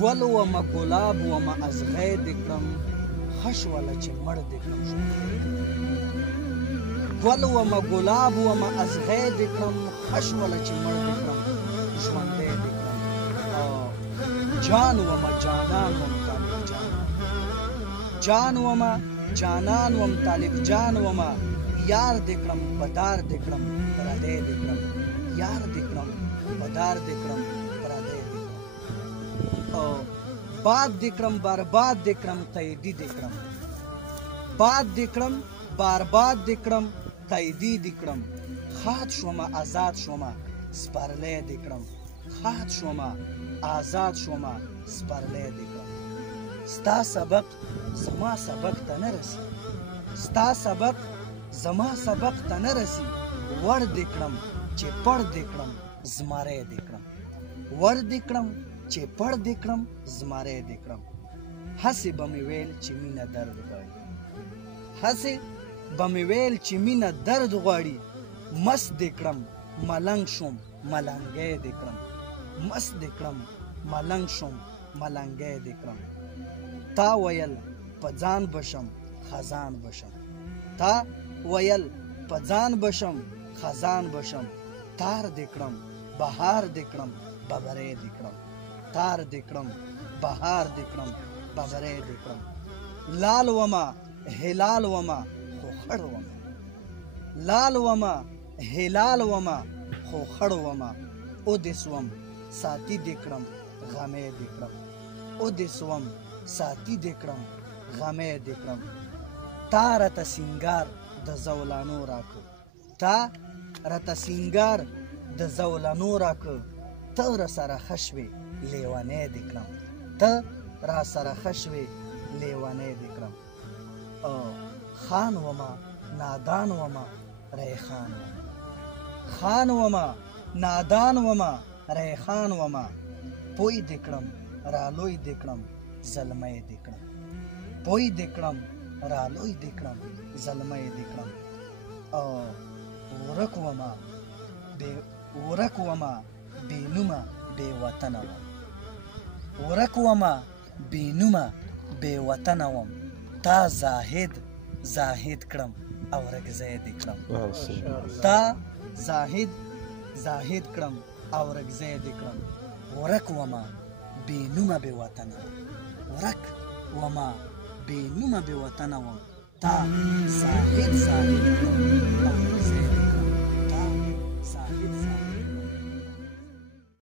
ګل ومه ګلاب ومه ازغی دې کړم ښه شوله چې مړ دې کړم ګل ومه ګلاب ومه ازغی دې کړم ښه شوله چې مړ دې کړم ژوندی دې کړم جان ومه جانان وم طالب جان جان ومه جانان وم طالب جان ومه یار دې کړم بدار دې کړم پردی دې کړم یار دې کړم بدار دې کړم پردی دې کړم باد دې کړم برباد دې کړم قیدي دې کړم باد دې کړم برباد دې کړم قیدي دې کړم خات شومه آزاد شومه سپرلی دې کړم خات شومه آزاد شومه سپرلی دې کړم ستا سبق زما سبق ته نه رسي ستا سبق زما سبق ته نه رسي ور دې کړم چې پړ دې کړم زمری دې کړم ور دې کړم چې پړ دې کړم زمری دې کړم هسې به مې ویل چې مینه درد غواړي هسې به مې ویل چې مینه درد غواړي مست دې کړم ملنګ شوم ملنګی دې کړم مست دې کړم ملنګ شوم ملنګی دې کړم تا ویل په ځان بشم خزان بشم تا ویل په ځان بشم خزان بشم تار دې کړم بهار دې کړم ببری دې کړم تار دې کړم بهار دې کړم ببری دې کړم لال وما هلال وما خو خړ وما لال وما هلال وما خو خړ وما او دې سوم ساتي دې کړم غمې دې کړم او دې سوم ساتي دې کړم غمې دې کړم تا راته سینګار د زولانو راکړ تا راته سینګار د زولانو راکړ ته راسره ښه شوې لیونی دې کړم ته راسره ښه شوې لیونی دې کړم خان وما نادان وما ریحان وما خان وما نادان وما ریحان وما پوی دې کړم رالوی دې کړم زلمی دې کړم پوی دې کړم رالوی دې کړم زلمی دې کړم ورک وما بې نومه بې وطنه وم ورک ومه بې نومه بې وطنه وم تا زاهد زاهد کړم او رګزی دې کړم تا زاهد زاهد کړم او رګزی دې کړم ورک ومه بې نومه بې وطنه وم ورک ومه بې نومه بې وطنه وم تا زاهد زاهد کړم او رګزی دې کړم